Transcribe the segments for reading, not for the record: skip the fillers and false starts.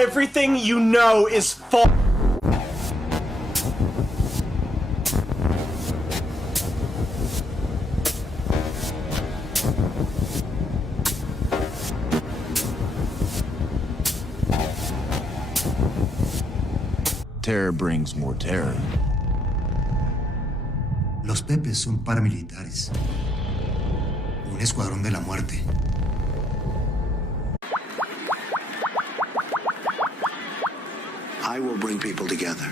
Everything you know is false. Terror brings more terror. Los Pepes son paramilitares. Un escuadrón de la muerte. I will bring people together.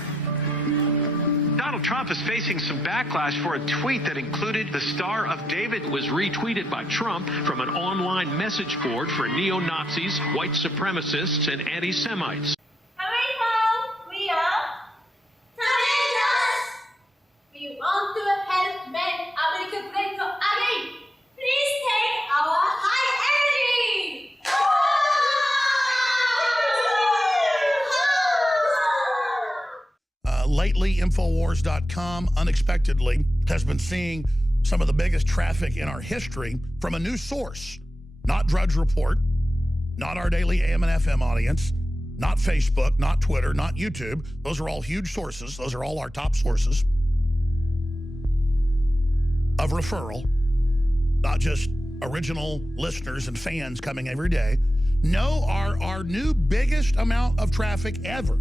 Donald Trump is facing some backlash for a tweet that included the Star of David. It was retweeted by Trump from an online message board for neo-Nazis, white supremacists, and anti-Semites. Lately, Infowars.com unexpectedly has been seeing some of the biggest traffic in our history from a new source. Not Drudge Report, not our daily AM and FM audience, not Facebook, not Twitter, not YouTube. Those are all huge sources. Those are all our top sources of referral, not just original listeners and fans coming every day. No, our new biggest amount of traffic ever.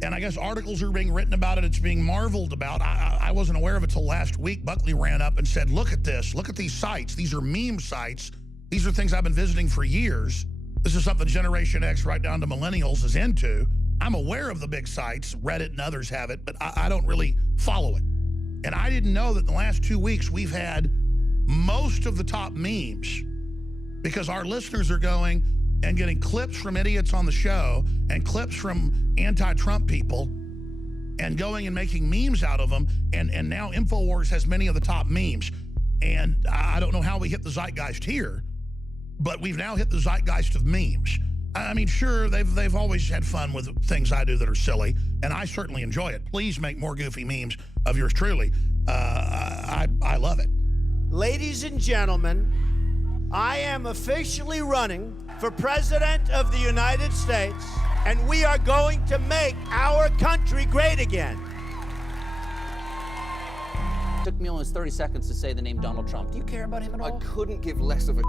And I guess articles are being written about it. It's being marveled about. I wasn't aware of it till last week. Buckley ran up and said, look at this. Look at these sites. These are meme sites. These are things I've been visiting for years. This is something Generation X right down to millennials is into. I'm aware of the big sites. Reddit and others have it, but I don't really follow it. And I didn't know that in the last 2 weeks we've had most of the top memes because our listeners are going and getting clips from idiots on the show and clips from anti-Trump people and going and making memes out of them. And now InfoWars has many of the top memes. And I don't know how we hit the zeitgeist here, but we've now hit the zeitgeist of memes. I mean, sure, they've always had fun with things I do that are silly, and I certainly enjoy it. Please make more goofy memes of yours truly. I love it. Ladies and gentlemen, I am officially running for President of the United States, and we are going to make our country great again. It took me almost 30 seconds to say the name Donald Trump. Do you care about him at all? I couldn't give less of a It's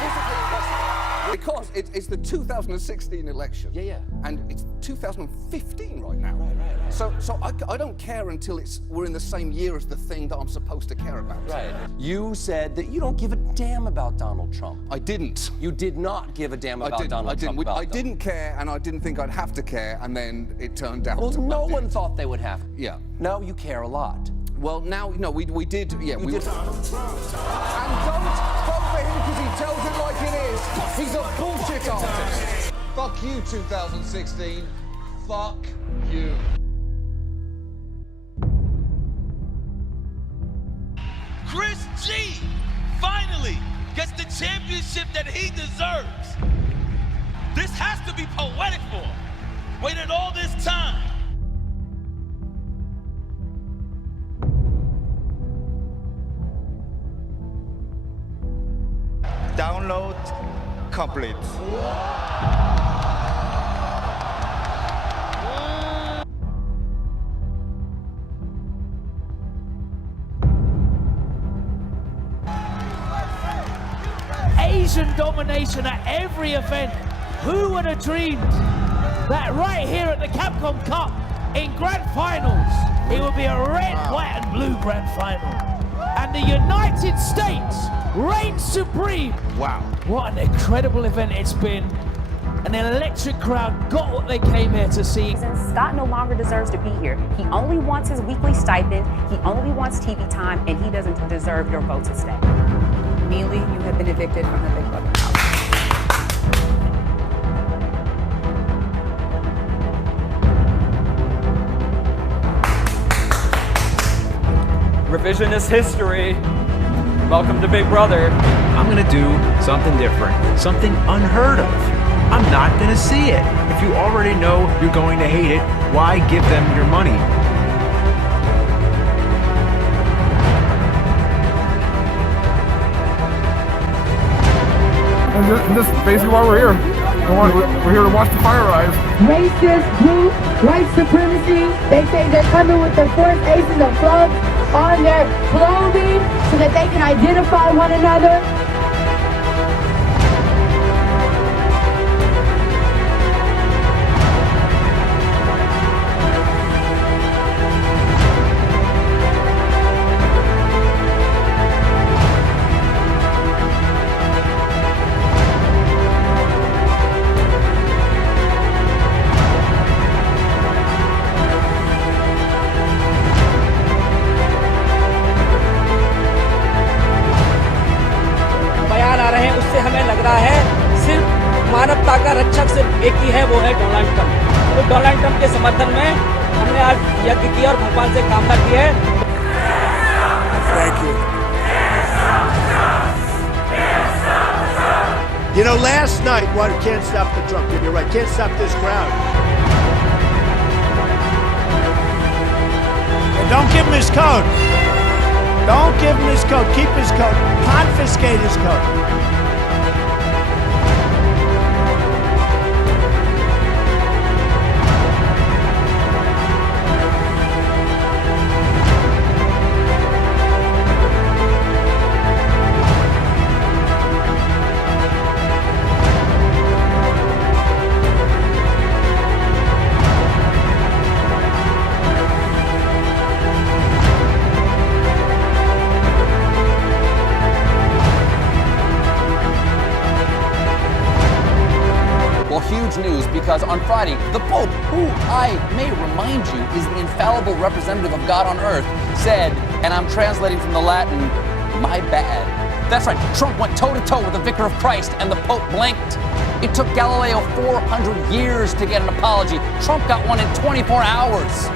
physically impossible. Because it's the 2016 election. Yeah. And it's 2015 right now. Right. So I don't care until we're in the same year as the thing that I'm supposed to care about. Right. You said that you don't give a damn about Donald Trump. I didn't. You did not give a damn about Donald Trump. I didn't care, and I didn't think I'd have to care, and then it turned out. Well, no one thought they would have. Yeah. No, you care a lot. Well, now, no, we did, yeah. We did. And don't vote for him because he tells it like it is. He's a bullshit artist. Fuck you, 2016. Fuck you. Chris G finally gets the championship that he deserves. This has to be poetic for him. Waited all this time. Download complete. Asian domination at every event. Who would have dreamed that right here at the Capcom Cup in grand finals, it would be a red, white and blue grand final. And the United States reigns supreme. Wow. What an incredible event it's been. An electric crowd got what they came here to see. Scott no longer deserves to be here. He only wants his weekly stipend, he only wants TV time, and he doesn't deserve your vote to stay. Neely, you have been evicted from the Big Brother house. Revisionist history. Welcome to Big Brother. I'm gonna do something different, something unheard of. I'm not gonna see it. If you already know you're going to hate it, why give them your money? And this is basically why we're here. We're here to watch the fire rise. Racist group, white supremacy. They say they're coming with the 4 aces of clubs on their clothing so that they can identify one another. हमें लग रहा है सिर्फ मानवता का रक्षक सिर्फ एक ही है, वो है डोनाल्ड ट्रंप। तो डोनाल्ड ट्रंप के समर्थन में हमने आज यज्ञ किया और भगवान से कामना की है। Thank you. You know, last night, what can't stop the Trump? You're right, can't stop this crowd. And don't give him his coat. Don't give him his coat. Keep his coat. Confiscate his coat. Huge news because on Friday, the Pope, who I may remind you is the infallible representative of God on earth, said, and I'm translating from the Latin, my bad. That's right, Trump went toe-to-toe with the Vicar of Christ and the Pope blinked. It took Galileo 400 years to get an apology. Trump got one in 24 hours.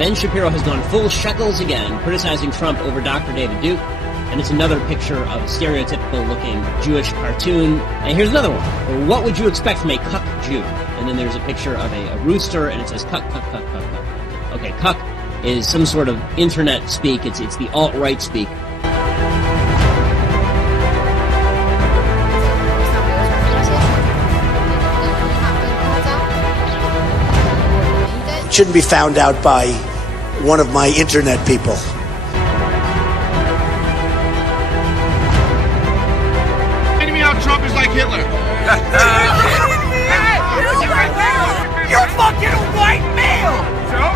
Ben Shapiro has gone full shekels again, criticizing Trump over Dr. David Duke. And it's another picture of a stereotypical-looking Jewish cartoon. And here's another one. What would you expect from a cuck Jew? And then there's a picture of a rooster, and it says cuck, cuck, cuck, cuck, cuck. Okay, cuck is some sort of internet speak. It's the alt-right speak. It shouldn't be found out by one of my internet people. Telling me how Trump is like Hitler. You're fucking a white male!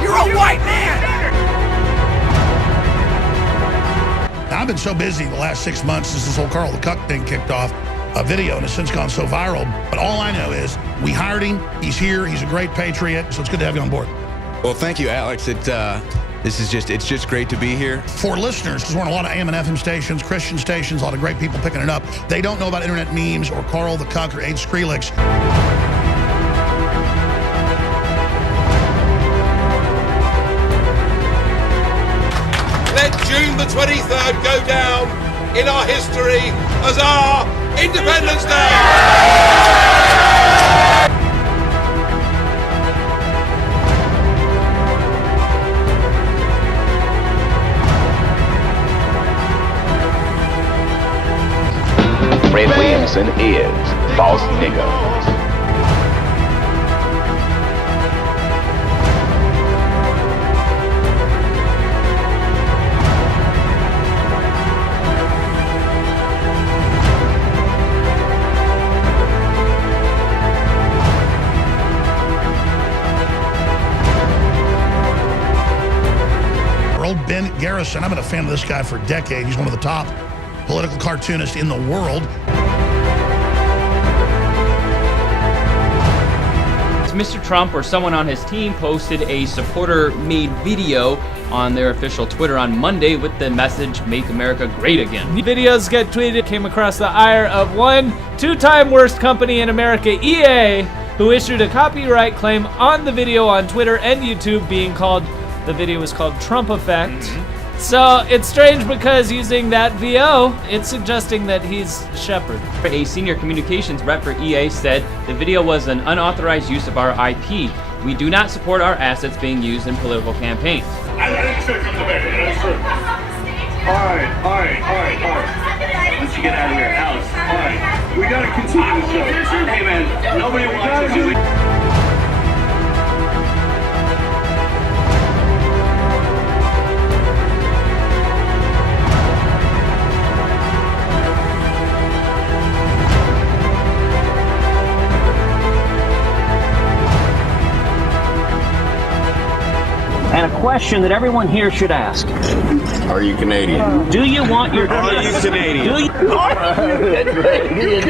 You're a white man! Now, I've been so busy the last 6 months since this whole Carl the Cuck thing kicked off. A video and it's since gone so viral. But all I know is we hired him. He's here. He's a great patriot. So it's good to have you on board. Well, thank you, Alex. It's just great to be here. For listeners, because we're on a lot of AM and FM stations, Christian stations, a lot of great people picking it up. They don't know about internet memes or Carl the Cuck or Abe Skrillex. Let June the 23rd go down in our history as our Independence Day! Fred Williamson is Boss Nigga. Old Ben Garrison. I've been a fan of this guy for a decade. He's one of the top political cartoonists in the world. Mr. Trump or someone on his team posted a supporter-made video on their official Twitter on Monday with the message, "Make America Great Again." The videos get tweeted, came across the ire of one two-time worst company in America, EA, who issued a copyright claim on the video on Twitter and YouTube the video was called Trump Effect. So it's strange because using that VO, it's suggesting that he's Shepard. A senior communications rep for EA said the video was an unauthorized use of our IP. We do not support our assets being used in political campaigns. I think it's gonna come to bed. That's true. All right. Once you get out of here, Alex. All right. We gotta continue the show. Hey man, nobody watches you. And a question that everyone here should ask. Are you Canadian? Do you want your... Are you Canadian? Do you...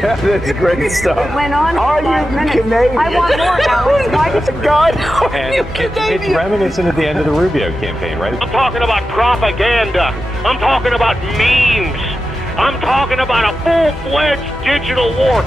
That's great stuff. Went on Are for 5 you minutes. Canadian? I want more, Alex. Why did you... God, And it's reminiscent of the end of the Rubio campaign, right? I'm talking about propaganda. I'm talking about memes. I'm talking about a full-fledged digital war.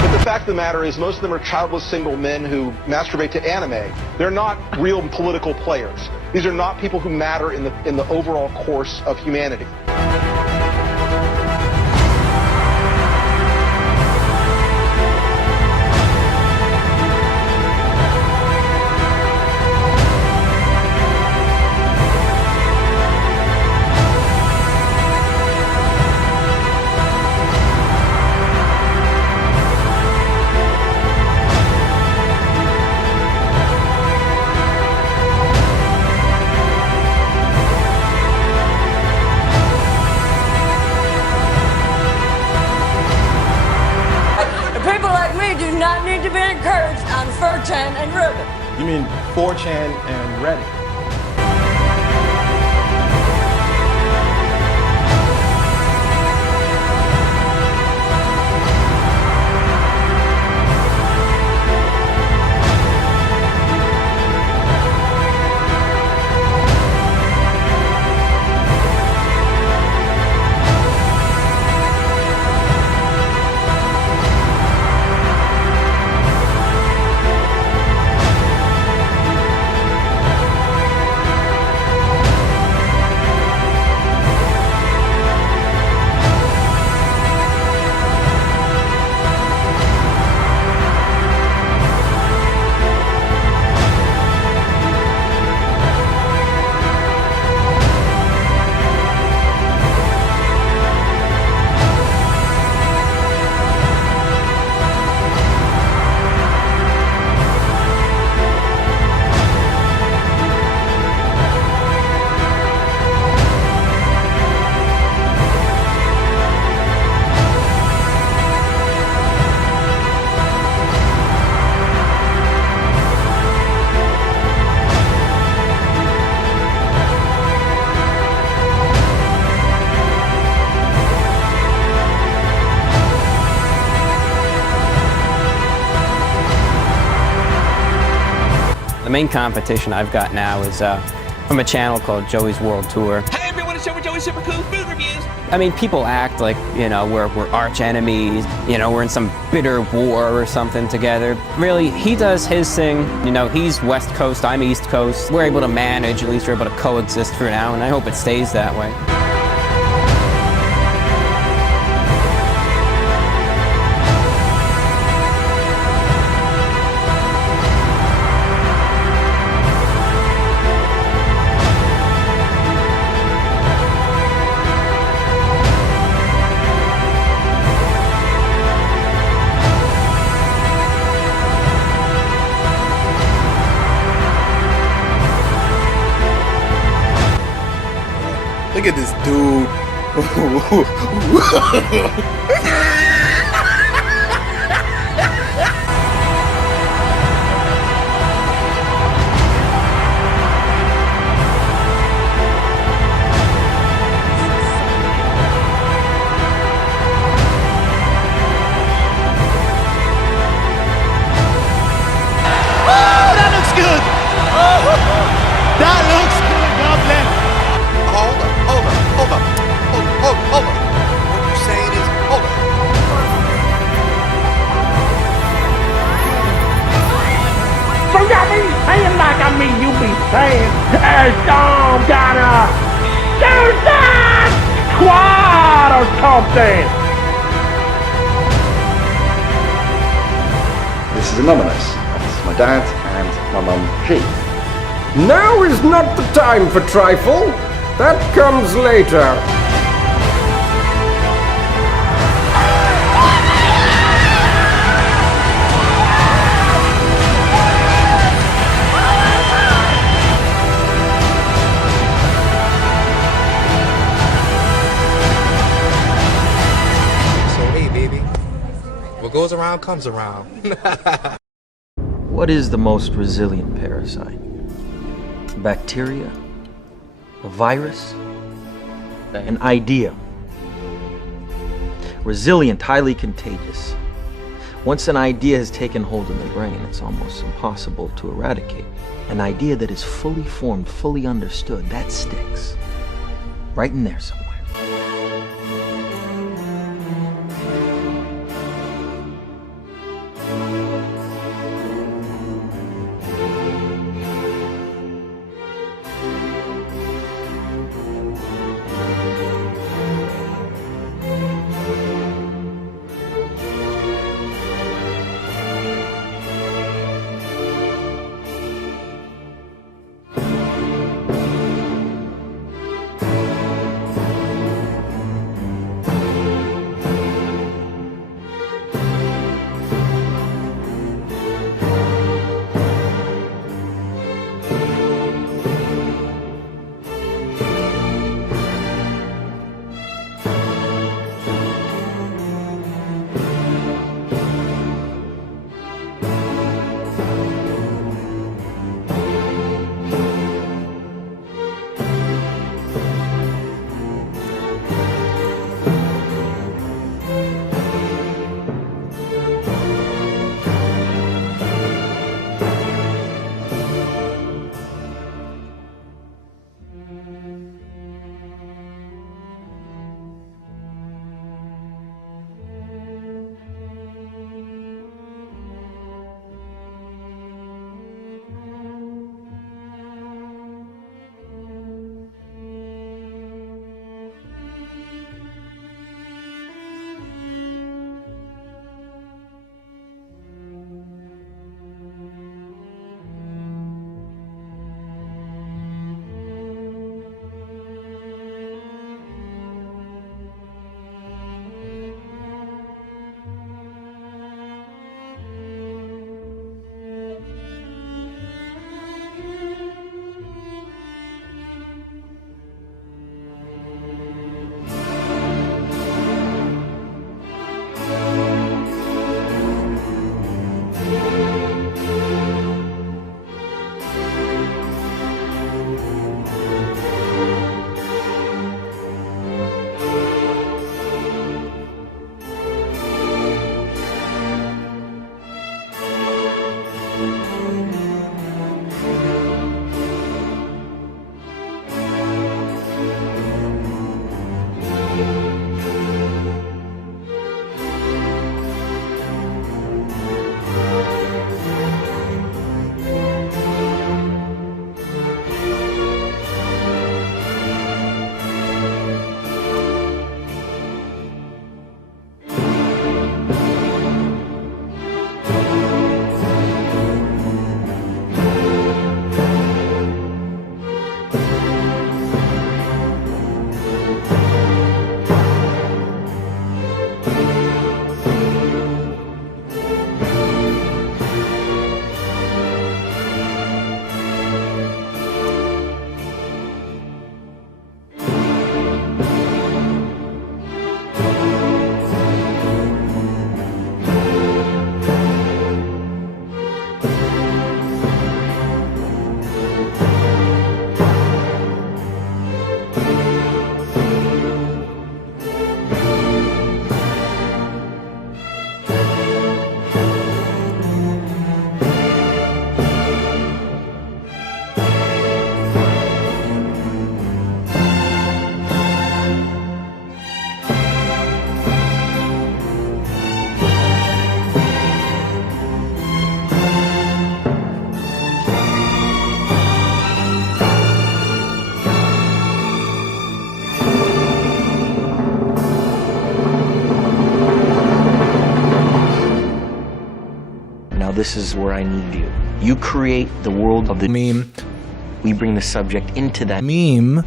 But the fact of the matter is, most of them are childless single men who masturbate to anime. They're not real political players. These are not people who matter in the overall course of humanity. People like me do not need to be encouraged on 4chan and Reddit. You mean 4chan and Reddit? The main competition I've got now is from a channel called Joey's World Tour. Hey everyone, it's Joey Super Cool Food Reviews. I mean, people act like, you know, we're arch enemies, you know, we're in some bitter war or something together. Really, he does his thing, you know, he's West Coast, I'm East Coast. We're able to manage, at least we're able to coexist for now, and I hope it stays that way. Look at this dude. Hold up. What you're saying is, hold up. dance. This is anonymous. This is my dad and my mum, G. Now is not the time for trifle. That comes later. What goes around comes around. What is the most resilient parasite? A bacteria? A virus? An idea? Resilient, highly contagious. Once an idea has taken hold in the brain, it's almost impossible to eradicate. An idea that is fully formed, fully understood, that sticks. Right in there somewhere. this is where I need you. You create the world of the meme. We bring the subject into that meme,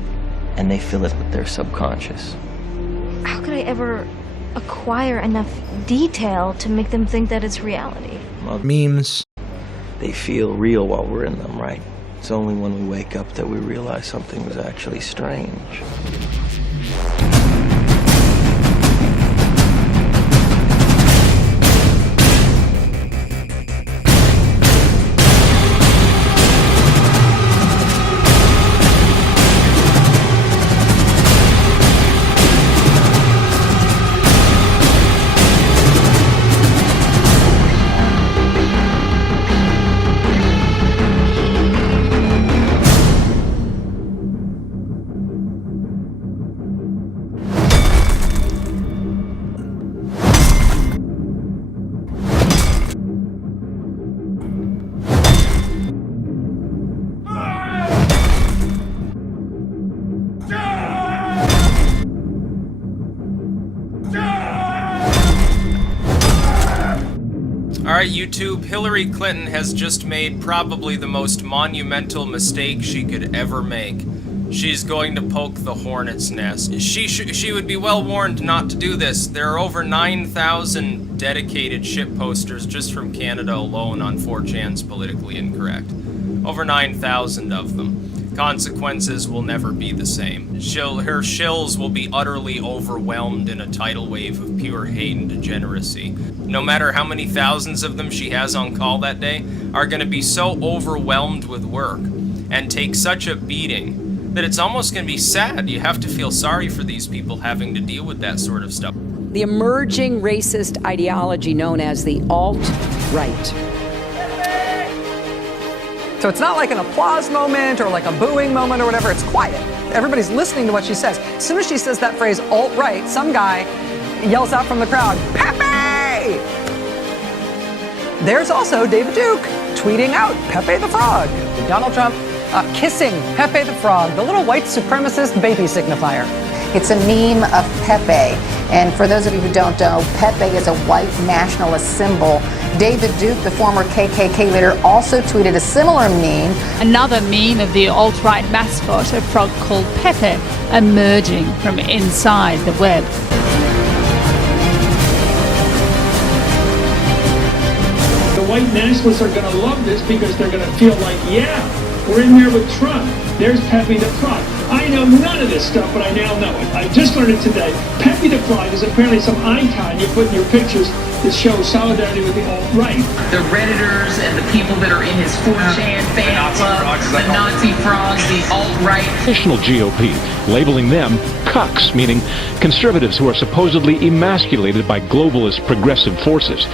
and they fill it with their subconscious. How could I ever acquire enough detail to make them think that it's reality? Well, memes, they feel real while we're in them, right? It's only when we wake up that we realize something was actually strange. Alright, YouTube, Hillary Clinton has just made probably the most monumental mistake she could ever make. She's going to poke the hornet's nest. She would be well warned not to do this. There are over 9,000 dedicated shit posters just from Canada alone on 4chan's Politically Incorrect. Over 9,000 of them. Consequences will never be the same. Her shills will be utterly overwhelmed in a tidal wave of pure hate and degeneracy. No matter how many thousands of them she has on call that day, are going to be so overwhelmed with work and take such a beating that it's almost going to be sad. You have to feel sorry for these people having to deal with that sort of stuff. The emerging racist ideology known as the alt-right. So it's not like an applause moment or like a booing moment or whatever. It's quiet. Everybody's listening to what she says. As soon as she says that phrase, alt-right, some guy yells out from the crowd, Pepe! There's also David Duke tweeting out Pepe the Frog. Donald Trump kissing Pepe the Frog, the little white supremacist baby signifier. It's a meme of Pepe. And for those of you who don't know, Pepe is a white nationalist symbol. David Duke, the former KKK leader, also tweeted a similar meme. Another meme of the alt-right mascot, a frog called Pepe, emerging from inside the web. The white nationalists are going to love this because they're going to feel like, yeah, we're in there with Trump. There's Pepe the Frog. I know none of this stuff, but I now know it. I just learned it today. Pepe the Frog is apparently some icon you put in your pictures that shows solidarity with the alt-right. The Redditors and the people that are in his 4chan fan club, the Nazi frogs, the alt-right. Traditional GOP, labeling them cucks, meaning conservatives who are supposedly emasculated by globalist progressive forces.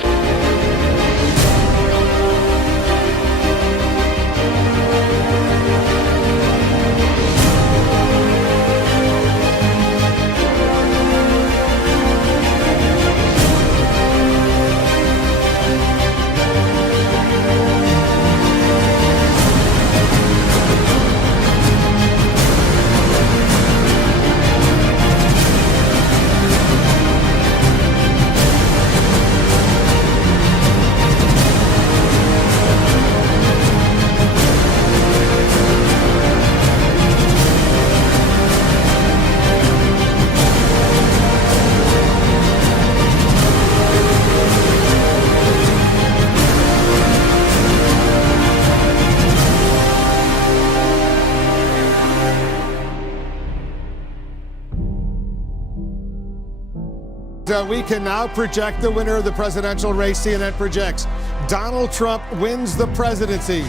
We can now project the winner of the presidential race. CNN projects Donald Trump wins the presidency.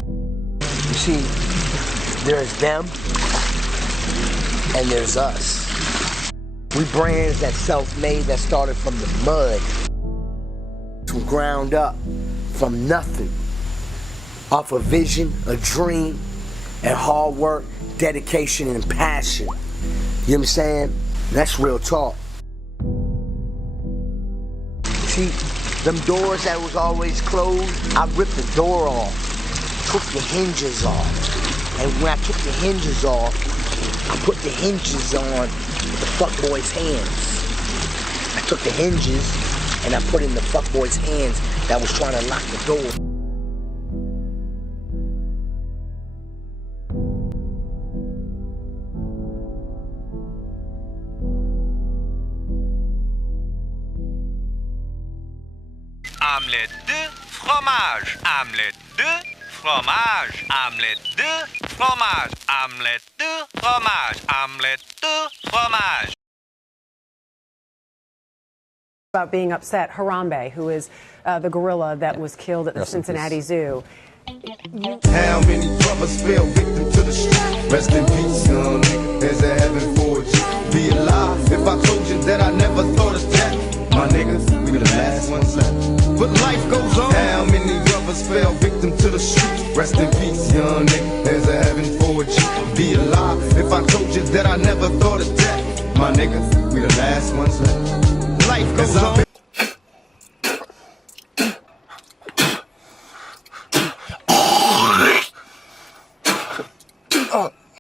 You see, there's them and there's us. We brands that self-made, that started from the mud, from ground up, from nothing, off a vision, a dream, and hard work, dedication, and passion. You understand? That's real talk. See, them doors that was always closed, I ripped the door off, took the hinges off. And when I took the hinges off, I put the hinges on with the fuckboy's hands. I took the hinges and I put in the fuckboy's hands that was trying to lock the door. omelette de fromage, omelette de fromage, omelette de fromage, omelette de fromage, omelette de fromage. About being upset, Harambe, who is the gorilla that was killed at the Cincinnati Zoo. How many brothers fell victim to the street? Rest in peace, young nigga. There's a heaven for you. Be alive if I told you that I never thought of death. My niggas, we the last ones left. But life goes on. How many brothers fell victim to the street? Rest in peace, young nigga. There's a heaven for you. Be alive if I told you that I never thought of death. My niggas, we the last ones left. Life goes on.